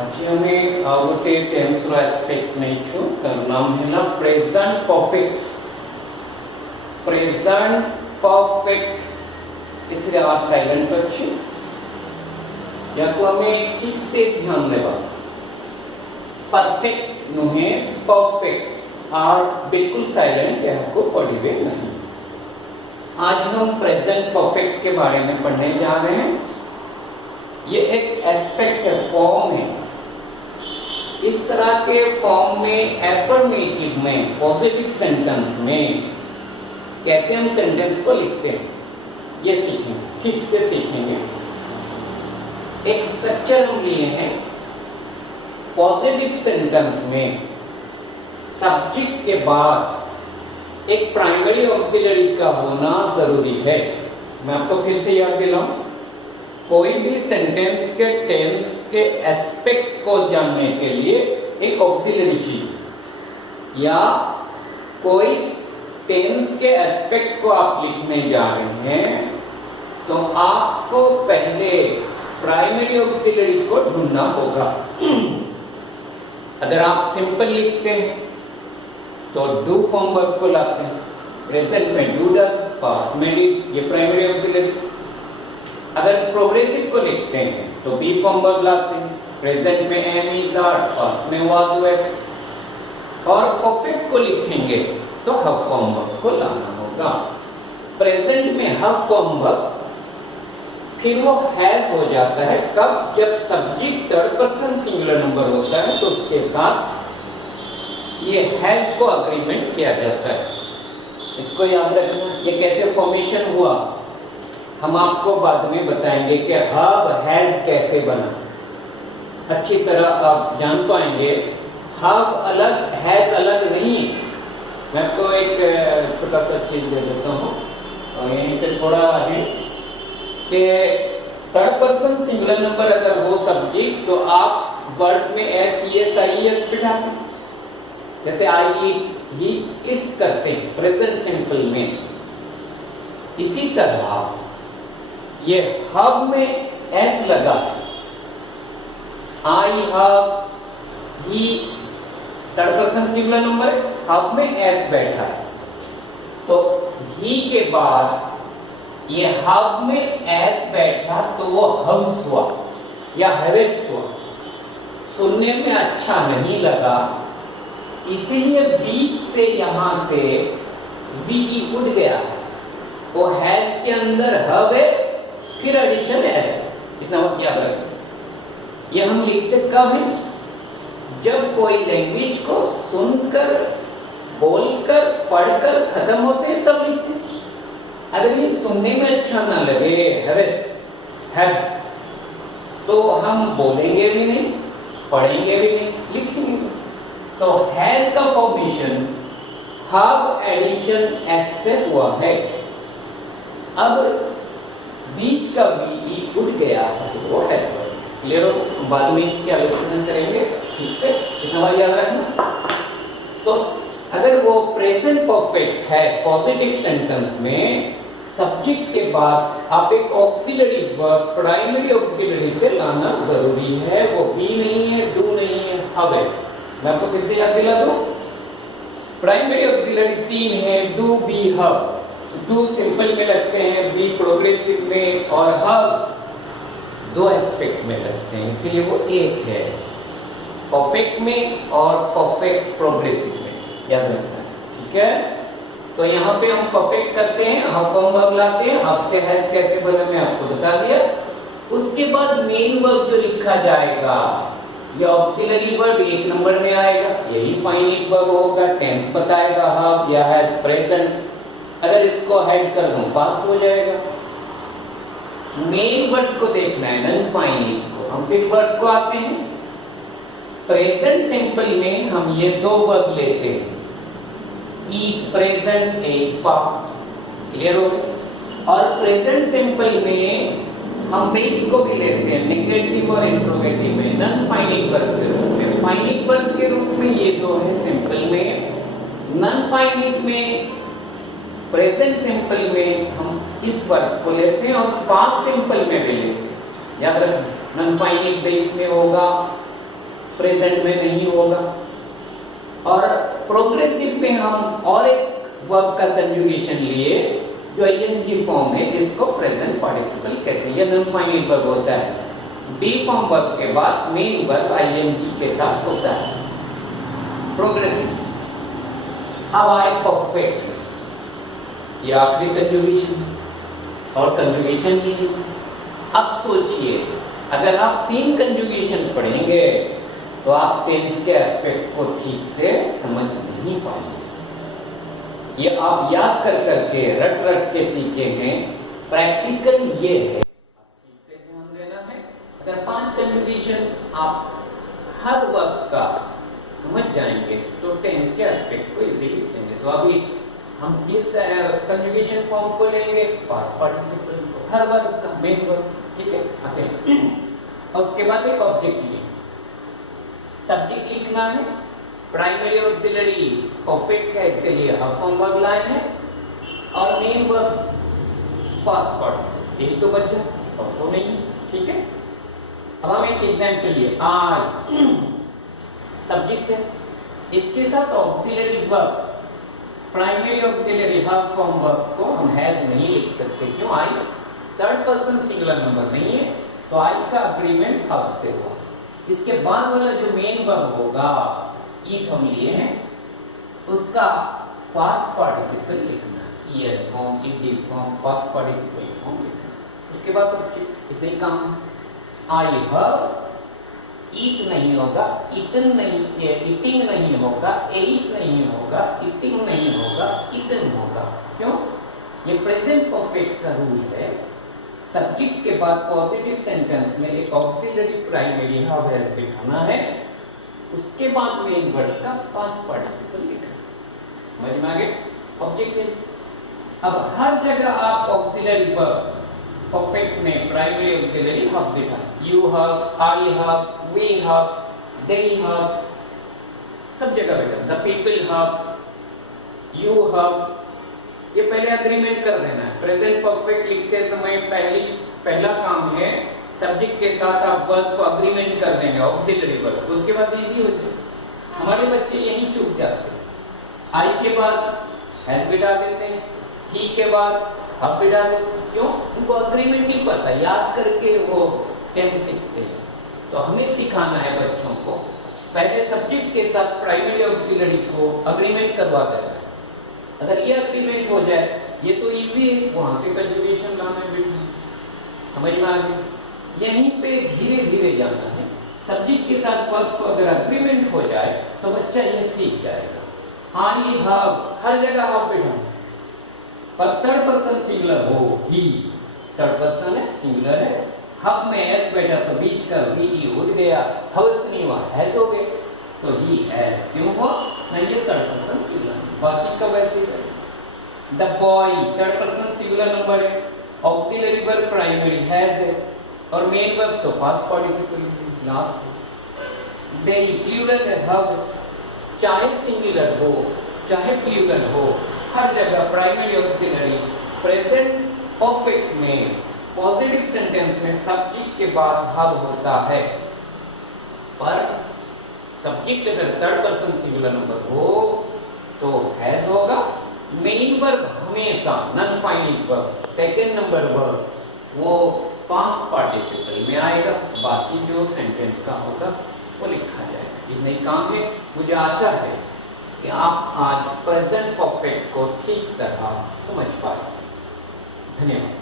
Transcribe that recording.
આજે અમે ଗୋଟେ ટેન્સ ର એસ્પેક્ટ ନେଇଛୁ ତାର ନାମ ହେଲା ପ୍ରେଜେଣ୍ଟ ପରଫେକ୍ଟ ଏଥିରେ ଆର ସାଇଲେंट ଅଛି ଯାକୁ ଆମେ ଠିକ से ध्यान देबा परफेक्ट नुहे परफेक्ट आर बिल्कुल साइलेंट याको पढ़िबे नहीं। आज हम प्रेजेंट परफेक्ट के बारे में पढ़ने जा रहे हैं। ये एक एस्पेक्ट है, फॉर्म है। इस तरह के फॉर्म में एफर्मेटिव में पॉजिटिव सेंटेंस में कैसे हम सेंटेंस को लिखते हैं ये सीखेंगे, ठीक से सीखेंगे। एक स्ट्रक्चर हम लिए हैं। पॉजिटिव सेंटेंस में सब्जेक्ट के बाद एक प्राइमरी ऑक्सिलरी का होना जरूरी है। मैं आपको फिर से याद दिलाऊं, कोई भी सेंटेंस के टेंस के एस्पेक्ट को जानने के लिए एक ऑक्सिलरी चाहिए, या कोई टेंस के एस्पेक्ट को आप लिखने जा रहे हैं तो आपको पहले प्राइमरी ऑक्सिलरी को ढूंढना होगा। अगर आप सिंपल लिखते हैं तो डू फॉर्म वर्ब को लाते हैं, प्रेजेंट में डू डज, पास्ट में डिड, ये प्राइमरी ऑक्सिलरी। अगर प्रोग्रेसिव को लिखते हैं तो बी फॉर्म वर्ब लाते हैं, प्रेजेंट में एम इज आर, पास्ट में वाज वे। और परफेक्ट को लिखेंगे तो हैव फॉर्म वर्ब को लाना होगा। प्रेजेंट में हैव फॉर्म वर्ब फिर वो हैज हो जाता है कब, जब subject third person singular number होता है तो उसके साथ ये हैज को अग्रीमेंट किया जाता है। इसको याद रखना। ये कैसे फॉर्मेशन हुआ हम आपको बाद में बताएंगे कि हैव हैज कैसे बना। अच्छी तरह आप जान पाएंगे हैव अलग हैज अलग नहीं। मैं आपको एक छोटा सा चीज दे देता हूँ और यहीं पे थोड़ा हिंट कि थर्ड पर्सन सिंगुलर नंबर अगर हो सब्जेक्ट तो आप वर्ब में एस ईएस आई एस बिठाते हैं, जैसे आई ईट ही इट्स करते हैं प्रेजेंट सिंपल में। इसी तरह ये हब में एस लगा है, आई हब ही थर्ड पर्सन सिंगुलर नंबर, हब में एस बैठा है तो ही के बाद ये हब में एस बैठा तो वो हव्स हुआ या हैवेस्ट हुआ। सुनने में अच्छा नहीं लगा, इसीलिए बीच से यहां से वी उड़ गया। वो हैज के अंदर हब है, फिर एडिशन एस है। इतना वक्त याद रखें। ये हम लिखते कब है, जब कोई लैंग्वेज को सुनकर, बोलकर, पढ़कर खत्म होते हैं तब लिखते हैं। अगर ये सुनने में अच्छा ना लगे हैव्स तो हम बोलेंगे भी नहीं, पढ़ेंगे भी नहीं, लिखेंगे भी। तो हैज का फॉर्मेशन हब एडिशन एस से हुआ है। अब बीच का वी उड़ गया है तो वो हैज। क्लियर हो? बाद में इसकी आलोचना करेंगे, ठीक से इतना बात याद रखना। तो अगर वो प्रेजेंट परफेक्ट है पॉजिटिव सेंटेंस में, सब्जेक्ट के बाद आप एक ऑक्सिलरी वर्ब प्राइमरी ऑक्सिलरी से लाना जरूरी है। वो बी नहीं है, डू नहीं है, हब है। मैं आपको फिर से याद दिला दूं, प्राइमरी ऑक्सिलरी 3 है, do, be, have. Do simple में लगते हैं, बी प्रोग्रेसिव में, और हब 2 एस्पेक्ट में लगते हैं, इसलिए वो एक है, परफेक्ट में और परफेक्ट प्रोग्रेसिव में। याद रखना, ठीक है? तो यहाँ पे हम परफेक्ट करते हैं, हब फॉर्म वर्ब लाते हैं, हब से हैज कैसे बना मैं आपको बता दिया। उसके बाद मेन वर्ब जो लिखा जाएगा ये ऑक्सिलरी वर्ब 1 नंबर में आएगा, यही फाइनाइट वर्ब होगा, टेंस बताएगा हब या हैज प्रेजेंट। अगर इसको हेड कर दूं पास्ट हो जाएगा। मेन वर्ब को देखना है, नॉन फाइनाइट को। हम फिर वर्ब को आते हैं। प्रेजेंट सिंपल में हम ये 2 वर्ब लेते हैं, ईट प्रेजेंट, एट पास्ट। क्लियर हो? और प्रेजेंट सिंपल में हम बेस को भी लेते हैं, नेगेटिव और इंट्रोगेटिव में, नॉन फाइनाइट वर्ब के रूप में। फाइनाइट वर्ब के रूप में ये 2 है सिंपल में। नॉन फाइनाइट में प्रेजेंट सिंपल में हम इस वर्ब को लेते हैं और पास्ट सिंपल में भी लेते हैं। याद रखना, नॉन फाइनाइट बेस में होगा प्रेजेंट में नहीं होगा। और प्रोग्रेसिव में हम और एक वर्ब का कंजुगेशन लिए जो आईएनजी फॉर्म है, जिसको प्रेजेंट पार्टिसिपल कहते हैं। यह नॉन फाइनल वर्ब होता है। बी फॉर्म वर्ब के बाद मेन वर्ब आईएनजी के साथ होता है, प्रोग्रेसिव। अब आए परफेक्ट, ये आखिरी कंजुगेशन और कंजुगेशन भी नहीं। अब सोचिए, अगर आप 3 कंजुगेशन पढ़ेंगे तो आप टेंस के एस्पेक्ट को ठीक से समझ नहीं पाएंगे। ये आप याद कर करके रट रट के सीखे हैं, प्रैक्टिकल ये है, ठीक से ध्यान देना है। अगर 5 कंजुगेशन आप हर वर्ब का समझ जाएंगे तो टेंस के एस्पेक्ट को इजीली लिखेंगे। तो अभी हम किस कंजुगेशन फॉर्म को लेंगे? पास्ट पार्टिसिपल को, हर वर्ब का मेन वर्ब, ठीक है। आते और उसके बाद एक ऑब्जेक्ट लिखेंगे। सब्जेक्ट लिखना है, प्राइमरी ऑक्सिलरी परफेक्ट है इसलिए हर फॉर्म वर्ब लाइन है, और मेन वर्ब पास्ट पार्टिसिपल, यही तो बचा और तो नहीं, ठीक है। अब हम एक एग्जांपल लिए, आई सब्जेक्ट है, इसके साथ ऑक्सिलरी वर्ब प्राइमरी ऑक्सिलरी हर फॉर्म वर्ब को हम हैज नहीं लिख सकते। क्यों? आई थर्ड पर्सन सिंगुलर नंबर नहीं है, तो आई का अग्रीमेंट हब से हुआ। इसके बाद वाला जो मेन वर्ब होगा, ईट हम लिए हैं, उसका पास्ट पार्टिसिपल लिखना, year form, ED form, past participle form लिखना। उसके बाद इतने काम, आई हैव, ईट नहीं होगा, ईटन नहीं, ईटिंग नहीं होगा, एट नहीं होगा, ईटिंग नहीं होगा, ईटन होगा। क्यों? ये प्रेजेंट परफेक्ट का रूल है। सब्जेक्ट के बाद पॉजिटिव सेंटेंस में एक ऑक्सिलरी प्राइमरी हैव हैज दिखाना है, उसके बाद मेन वर्ड का पास्ट पार्टिसिपल लिखना। समझ में आ गया? ऑब्जेक्ट है। अब हर जगह आप ऑक्सिलरी वर्ब परफेक्ट में प्राइमरी ऑक्सिलरी हैव दिखा, you have, I have, we have, they have, सब जगह बेटा, the people have, you have. ये पहले अग्रीमेंट कर देना है। प्रेजेंट परफेक्ट लिखते समय पहला काम है सब्जेक्ट के साथ आप वर्ब को अग्रीमेंट कर देंगे, ऑक्सिलरी वर्ब, उसके बाद इजी हो जाए। हमारे बच्चे यही चूक जाते हैं, आई के बाद हैज बिठा देते हैं, ही के बाद हब बिठा देते हैं। क्यों? उनको अग्रीमेंट नहीं पता, याद करके वो टेंस सीखते हैं। तो हमें सिखाना है बच्चों को पहले सब्जेक्ट के साथ प्राइमरी ऑक्सिलरी को अग्रीमेंट करवा देना है। अगर ये अग्रीमेंट हो जाए, ये तो इजी है, वहां से कंजुगेशन लाना है। समझ में आ गया? यहीं पे धीरे धीरे जाना है। सब्जेक्ट के साथ वर्ब को अगर अग्रीमेंट हो जाए तो बच्चा ये सीख जाएगा। आई हैव, हर जगह हैव बिठा, पर थर्ड पर्सन सिंगुलर हो, ही थर्ड पर्सन है, सिंगुलर है। हब में एस बैठा तो बीच का वी उड़ गया, हवस नहीं हुआ, हैज हो गया, तो ही हैज क्यों हुआ? नहीं, ये थर्ड पर्सन सिंगुलर, बाकी का वैसे ही है। The boy third person singular number है, ऑक्सिलरी वर्ब प्राइमरी हैज है, और मेन वर्ब तो past participle last. They plural है, हब, चाहे सिंगुलर हो चाहे प्लूरल हो, हर जगह प्राइमरी ऑक्सिलरी प्रेजेंट परफेक्ट में पॉजिटिव सेंटेंस में सब्जेक्ट के बाद हब होता है। पर सब्जेक्ट अगर थर्ड पर्सन सिंगुलर नंबर हो तो हैज होगा। मेन वर्ब हमेशा non final verb, second number verb, वो पास्ट पार्टिसिपल में आएगा। बाकी जो सेंटेंस का होगा वो लिखा जाएगा। इतने काम है। मुझे आशा है कि आप आज प्रेजेंट परफेक्ट को ठीक तरह समझ पाए। धन्यवाद।